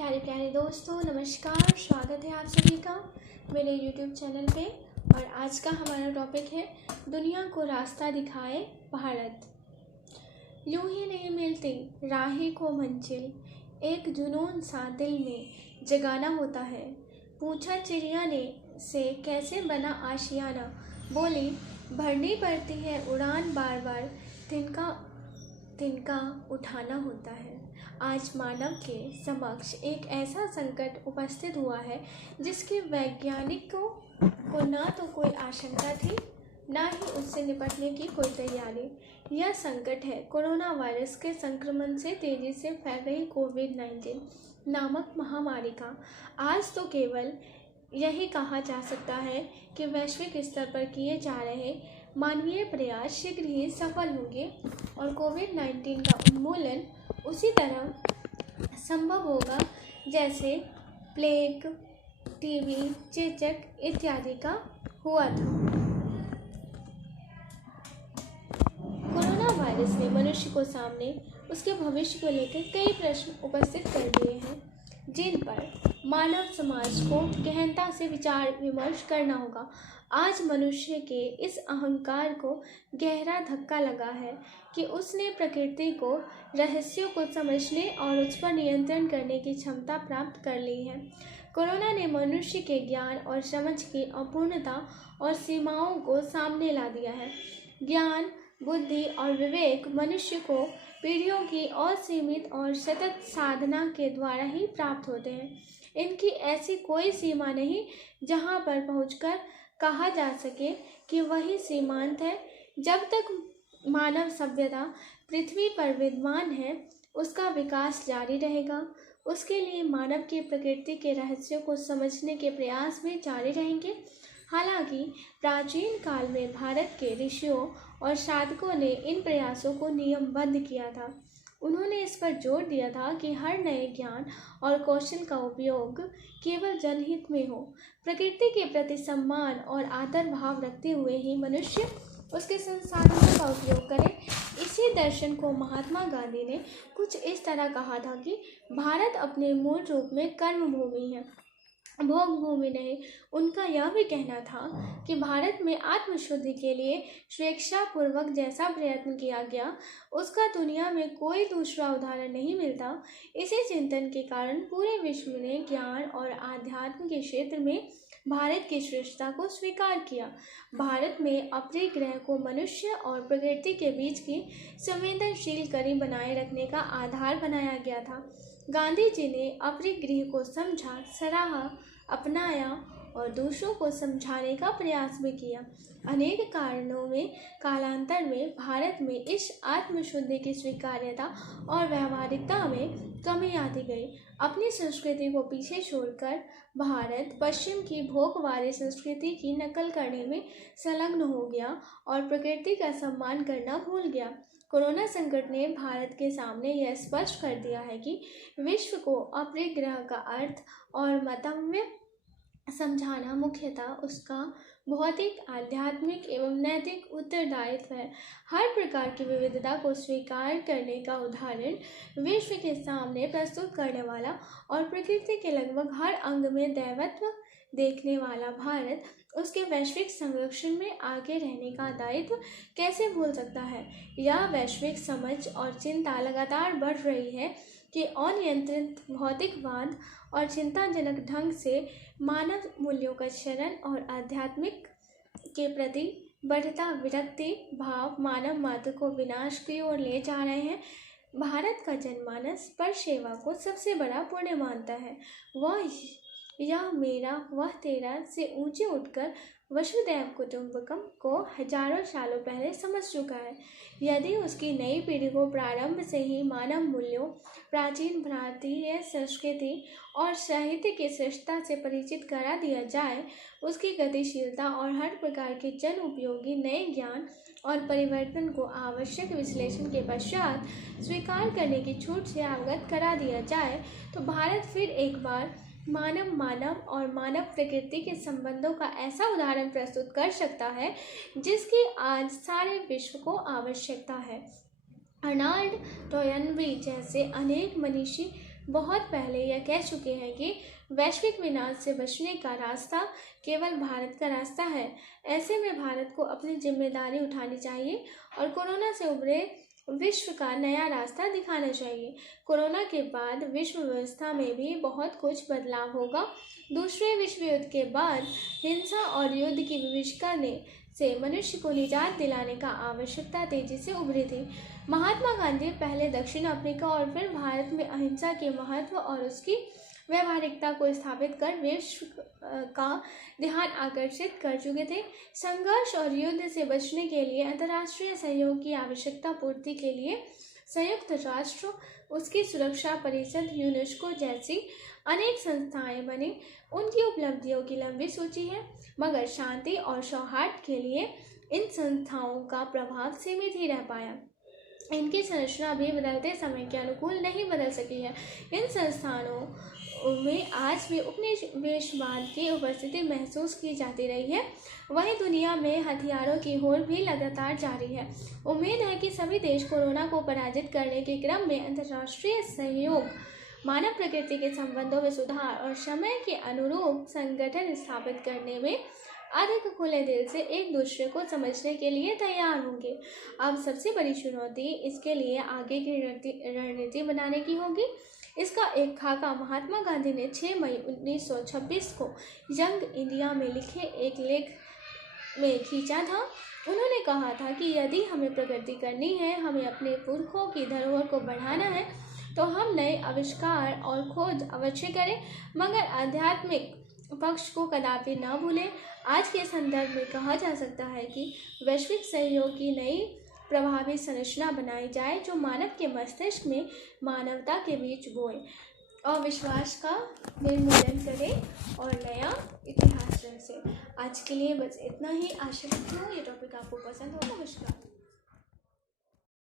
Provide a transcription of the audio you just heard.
प्यारे प्यारे दोस्तों, नमस्कार। स्वागत है आप सभी का मेरे YouTube चैनल पे। और आज का हमारा टॉपिक है दुनिया को रास्ता दिखाए भारत। यूं ही नहीं मिलती राही को मंजिल, एक जुनून सा दिल में जगाना होता है। पूछा चिड़िया ने से कैसे बना आशियाना, बोली भरनी पड़ती है उड़ान बार बार, तिनका तिनका उठाना होता है। आज मानव के समक्ष एक ऐसा संकट उपस्थित हुआ है जिसके वैज्ञानिकों को ना तो कोई आशंका थी, ना ही उससे निपटने की कोई तैयारी। यह संकट है कोरोना वायरस के संक्रमण से तेजी से फैल रही कोविड-19 नामक महामारी का। आज तो केवल यही कहा जा सकता है कि वैश्विक स्तर पर किए जा रहे मानवीय प्रयास शीघ्र ही सफल होंगे और कोविड-19 का उन्मूलन उसी तरह संभव होगा जैसे प्लेग, टीबी, चेचक इत्यादि का हुआ था। कोरोना वायरस ने मनुष्य को सामने उसके भविष्य को लेकर कई प्रश्न उपस्थित कर दिए हैं, जिन पर मानव समाज को गहनता से विचार विमर्श करना होगा। आज मनुष्य के इस अहंकार को गहरा धक्का लगा है कि उसने प्रकृति को रहस्यों को समझने और उस पर नियंत्रण करने की क्षमता प्राप्त कर ली है। कोरोना ने मनुष्य के ज्ञान और समझ की अपूर्णता और सीमाओं को सामने ला दिया है। ज्ञान, बुद्धि और विवेक मनुष्य को पीढ़ियों की असीमित और सतत साधना के द्वारा ही प्राप्त होते हैं। इनकी ऐसी कोई सीमा नहीं जहां पर पहुंचकर कहा जा सके कि वही सीमांत है। जब तक मानव सभ्यता पृथ्वी पर विद्यमान है, उसका विकास जारी रहेगा। उसके लिए मानव की प्रकृति के रहस्यों को समझने के प्रयास भी जारी रहेंगे। हालांकि प्राचीन काल में भारत के ऋषियों और साधकों ने इन प्रयासों को नियमबद्ध किया था। उन्होंने इस पर जोर दिया था कि हर नए ज्ञान और कौशल का उपयोग केवल जनहित में हो। प्रकृति के प्रति सम्मान और आदर भाव रखते हुए ही मनुष्य उसके संसाधनों का उपयोग करे। इसी दर्शन को महात्मा गांधी ने कुछ इस तरह कहा था कि भारत अपने मूल रूप में कर्म भूमि है, भोग भूमि नहीं। उनका यह भी कहना था कि भारत में आत्मशुद्धि के लिए स्वेच्छापूर्वक जैसा प्रयत्न किया गया, उसका दुनिया में कोई दूसरा उदाहरण नहीं मिलता। इसी चिंतन के कारण पूरे विश्व ने ज्ञान और आध्यात्म के क्षेत्र में भारत की श्रेष्ठता को स्वीकार किया। भारत में अपरिग्रह को मनुष्य और प्रकृति के बीच की संवेदनशील कड़ी बनाए रखने का आधार बनाया गया था। गांधी जी ने अपरिग्रह को समझा, सराहा, अपनाया और दूसरों को समझाने का प्रयास भी किया। अनेक कारणों में कालांतर में भारत में इस आत्मशुद्धि की स्वीकार्यता और व्यावहारिकता में कमी आती गई। अपनी संस्कृति को पीछे छोड़कर भारत पश्चिम की भोगवादी संस्कृति की नकल करने में संलग्न हो गया और प्रकृति का सम्मान करना भूल गया। कोरोना संकट ने भारत के सामने यह स्पष्ट कर दिया है कि विश्व को अपरिग्रह का अर्थ और मतम्य समझाना मुख्यतः उसका भौतिक, आध्यात्मिक एवं नैतिक उत्तरदायित्व है। हर प्रकार की विविधता को स्वीकार करने का उदाहरण विश्व के सामने प्रस्तुत करने वाला और प्रकृति के लगभग हर अंग में दैवत्व देखने वाला भारत उसके वैश्विक संरक्षण में आगे रहने का दायित्व कैसे भूल सकता है। यह वैश्विक समझ और चिंता लगातार बढ़ रही है कि अनियंत्रित भौतिकवाद और चिंताजनक ढंग से मानव मूल्यों का क्षरण और आध्यात्मिक के प्रति बढ़ता विरक्ति भाव मानव मात्र को विनाश की ओर ले जा रहे हैं। भारत का जनमानस पर सेवा को सबसे बड़ा पुण्य मानता है। वह यह मेरा वह तेरा से ऊंचे उठकर वसुधैव कुटुंबकम को हजारों सालों पहले समझ चुका है। यदि उसकी नई पीढ़ी को प्रारंभ से ही मानव मूल्यों, प्राचीन भारतीय संस्कृति और साहित्य की श्रेष्ठता से परिचित करा दिया जाए, उसकी गतिशीलता और हर प्रकार के जन उपयोगी नए ज्ञान और परिवर्तन को आवश्यक विश्लेषण के पश्चात स्वीकार करने की छूट से अवगत करा दिया जाए, तो भारत फिर एक बार मानव और मानव प्रकृति के संबंधों का ऐसा उदाहरण प्रस्तुत कर सकता है जिसकी आज सारे विश्व को आवश्यकता है। अर्नाल्ड टोयनबी जैसे अनेक मनीषी बहुत पहले यह कह चुके हैं कि वैश्विक विनाश से बचने का रास्ता केवल भारत का रास्ता है। ऐसे में भारत को अपनी जिम्मेदारी उठानी चाहिए और कोरोना से उभरे विश्व का नया रास्ता दिखाना चाहिए। कोरोना के बाद विश्व व्यवस्था में भी बहुत कुछ बदलाव होगा। दूसरे विश्व युद्ध के बाद हिंसा और युद्ध की विभीषिका से मनुष्य को निजात दिलाने का आवश्यकता तेजी से उभरी थी। महात्मा गांधी पहले दक्षिण अफ्रीका और फिर भारत में अहिंसा के महत्व और उसकी व्यवहारिकता को स्थापित कर विश्व का ध्यान आकर्षित कर चुके थे। संघर्ष और युद्ध से बचने के लिए अंतर्राष्ट्रीय सहयोग की आवश्यकता पूर्ति के लिए संयुक्त राष्ट्र, उसकी सुरक्षा परिषद, यूनेस्को जैसी अनेक संस्थाएं बनी। उनकी उपलब्धियों की लंबी सूची है, मगर शांति और सौहार्द के लिए इन संस्थाओं का प्रभाव सीमित ही रह पाया। इनकी संरचना भी बदलते समय के अनुकूल नहीं बदल सकी है। इन संस्थानों में आज भी उपनिवेशवाद की उपस्थिति महसूस की जाती रही है। वहीं दुनिया में हथियारों की होड़ भी लगातार जारी है। उम्मीद है कि सभी देश कोरोना को पराजित करने के क्रम में अंतर्राष्ट्रीय सहयोग, मानव प्रकृति के संबंधों में सुधार और समय के अनुरूप संगठन स्थापित करने में अधिक खुले दिल से एक दूसरे को समझने के लिए तैयार होंगे। अब सबसे बड़ी चुनौती इसके लिए आगे की रणनीति बनाने की होगी। इसका एक खाका महात्मा गांधी ने 6 मई 1926 को यंग इंडिया में लिखे एक लेख में खींचा था। उन्होंने कहा था कि यदि हमें प्रगति करनी है, हमें अपने पुरखों की धरोहर को बढ़ाना है, तो हम नए आविष्कार और खोज अवश्य करें, मगर आध्यात्मिक पक्ष को कदापि न भूलें। आज के संदर्भ में कहा जा सकता है कि वैश्विक सहयोग की नई प्रभावी संरचना बनाई जाए, जो मानव के मस्तिष्क में मानवता के बीच बोए और विश्वास का निर्मूलन करे और नया इतिहास रचे। आज के लिए बस इतना ही। आशा करती हूँ ये टॉपिक आपको पसंद होगा। नमस्कार।